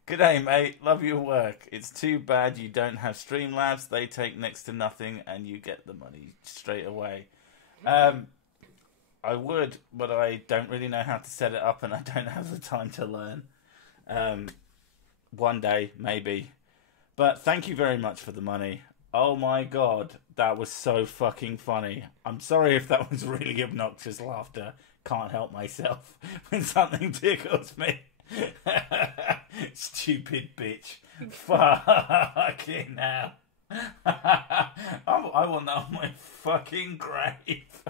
G'day, mate. Love your work. It's too bad you don't have Streamlabs. They take next to nothing and you get the money straight away. I would, but I don't really know how to set it up and I don't have the time to learn. One day, maybe. But thank you very much for the money. Oh my god, that was so fucking funny. I'm sorry if that was really obnoxious laughter. Can't help myself when something tickles me. Stupid bitch. Fucking hell. I want that on my fucking grave.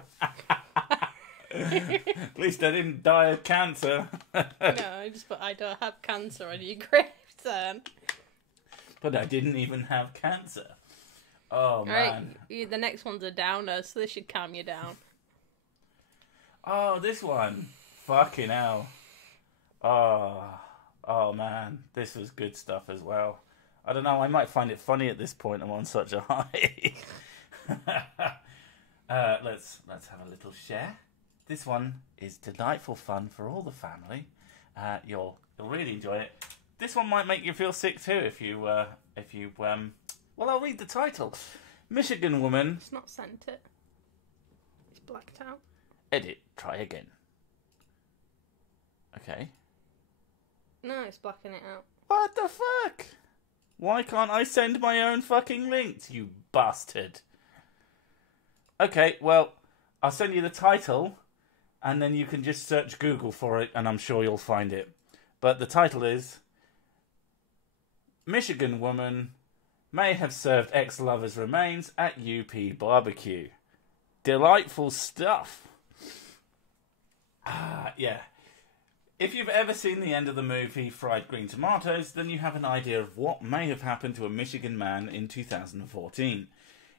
At least I didn't die of cancer. No, I just put I don't have cancer on your grave then. But I didn't even have cancer. Oh, man. Right, the next one's a downer, so this should calm you down. Oh, this one. Fucking hell. Oh, man. This was good stuff as well. I don't know, I might find it funny at this point. I'm on such a high. Let's have a little share. This one is delightful fun for all the family. You'll really enjoy it. This one might make you feel sick too if you well, I'll read the title. Michigan woman. It's not sent it. It's blacked out. Edit. Try again. Okay. No, it's blacking it out. What the fuck? Why can't I send my own fucking links, you bastard? Okay, well, I'll send you the title, and then you can just search Google for it, and I'm sure you'll find it. But the title is Michigan woman may have served ex-lover's remains at UP barbecue. Delightful stuff. Yeah. If you've ever seen the end of the movie Fried Green Tomatoes, then you have an idea of what may have happened to a Michigan man in 2014.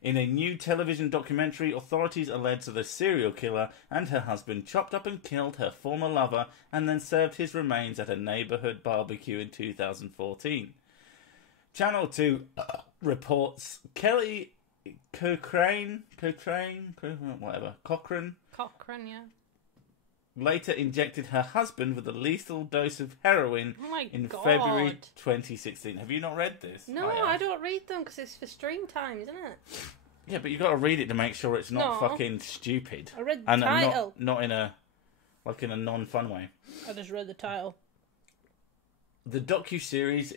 In a new television documentary, authorities allege that a serial killer and her husband chopped up and killed her former lover and then served his remains at a neighborhood barbecue in 2014. Channel 2 reports Kelly Cochran, yeah. Later injected her husband with a lethal dose of heroin February 2016. Have you not read this? No, I don't read them because it's for stream time, isn't it? Yeah, but you've got to read it to make sure it's not fucking stupid. I read the title. Not in a non-fun way. I just read the title. The docu-series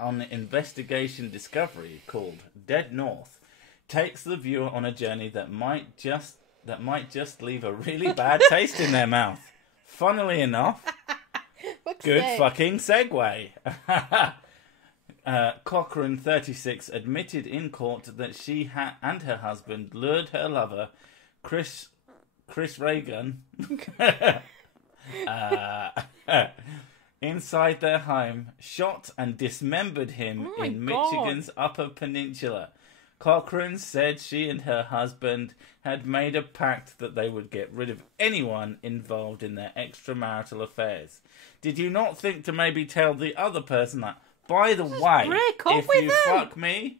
on Investigation Discovery called Dead North takes the viewer on a journey that might just leave a really bad taste in their mouth. Funnily enough, good fucking segue. Cochran, 36, admitted in court that she and her husband lured her lover, Chris Reagan, inside their home, shot and dismembered him in Michigan's Upper Peninsula. Cochrane said she and her husband had made a pact that they would get rid of anyone involved in their extramarital affairs. Did you not think to maybe tell the other person that, by the way, if you fuck me,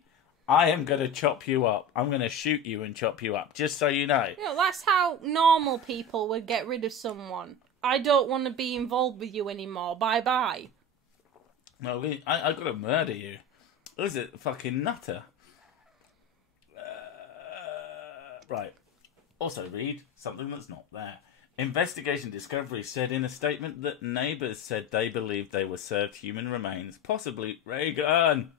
I am going to chop you up. I'm going to shoot you and chop you up, just so you know. That's how normal people would get rid of someone. I don't want to be involved with you anymore. Bye-bye. No, I've got to murder you. Who's it? Fucking nutter. Right. Also read something that's not there. Investigation Discovery said in a statement that neighbours said they believed they were served human remains, possibly Reagan,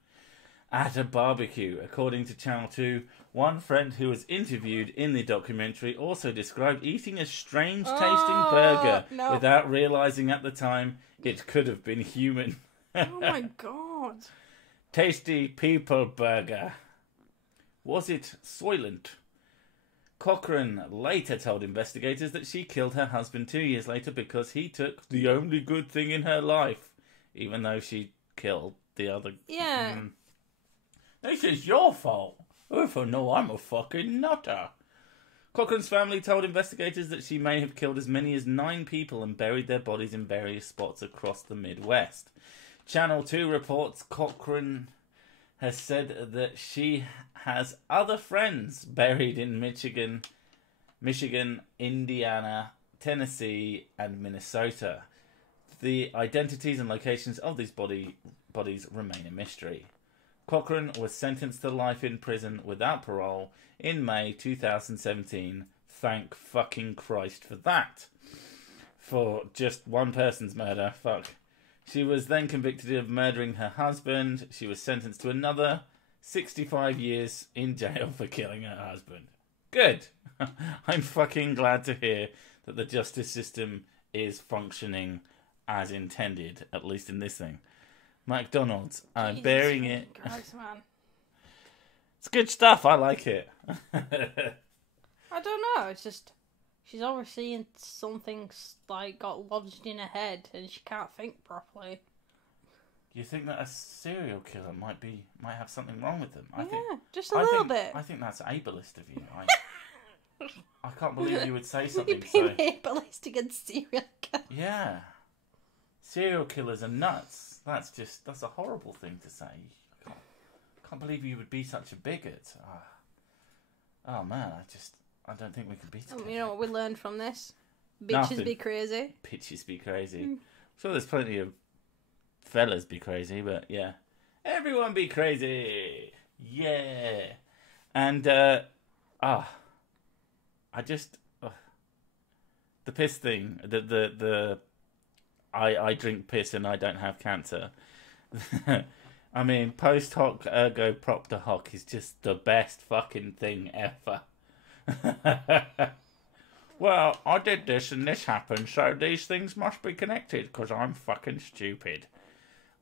at a barbecue. According to Channel 2, one friend who was interviewed in the documentary also described eating a strange-tasting burger without realising at the time it could have been human. Oh my god. Tasty people burger. Was it Soylent? Cochrane later told investigators that she killed her husband 2 years later because he took the only good thing in her life, even though she killed the other. Yeah. This is your fault. Oh, no, I'm a fucking nutter. Cochrane's family told investigators that she may have killed as many as 9 people and buried their bodies in various spots across the Midwest. Channel 2 reports Cochrane has said that she has other friends buried in Michigan, Indiana, Tennessee, and Minnesota. The identities and locations of these bodies remain a mystery. Cochrane was sentenced to life in prison without parole in May 2017. Thank fucking Christ for that. For just one person's murder. Fuck. She was then convicted of murdering her husband. She was sentenced to another 65 years in jail for killing her husband. Good. I'm fucking glad to hear that the justice system is functioning as intended, at least in this thing. McDonald's, I'm bearing it. Christ, man. It's good stuff. I like it. I don't know. It's just she's obviously something's like got lodged in her head and she can't think properly. You think that a serial killer might have something wrong with them? Just a little bit. I think that's ableist of you. I can't believe you would say something so ableist against serial killers. Yeah, serial killers are nuts. That's a horrible thing to say. I can't believe you would be such a bigot. Oh man, I don't think we can be together. You know what we learned from this? Bitches be crazy. Bitches be crazy. I'm sure there's plenty of fellas be crazy, but yeah. Everyone be crazy. Yeah. And, the piss thing, I drink piss and I don't have cancer. I mean, post hoc ergo propter hoc is just the best fucking thing ever. Well, I did this and this happened, so these things must be connected because I'm fucking stupid.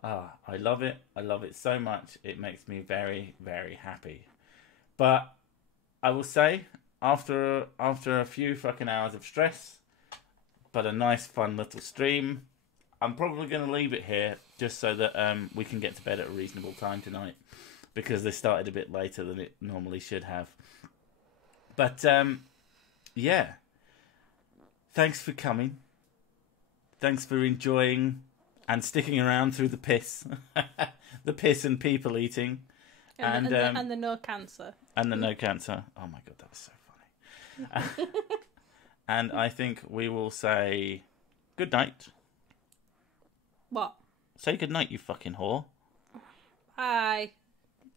I love it. I love it so much. It makes me very, very happy. But I will say, after a few fucking hours of stress, but a nice fun little stream, I'm probably going to leave it here just so that we can get to bed at a reasonable time tonight, because this started a bit later than it normally should have. But yeah, thanks for coming. Thanks for enjoying and sticking around through the piss, the piss and people eating, and the no cancer. And the no cancer. Oh my god, that was so funny. And I think we will say good night. What? Say good night, you fucking whore. Bye.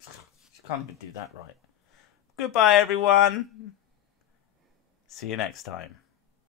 You can't even do that right. Goodbye, everyone. See you next time.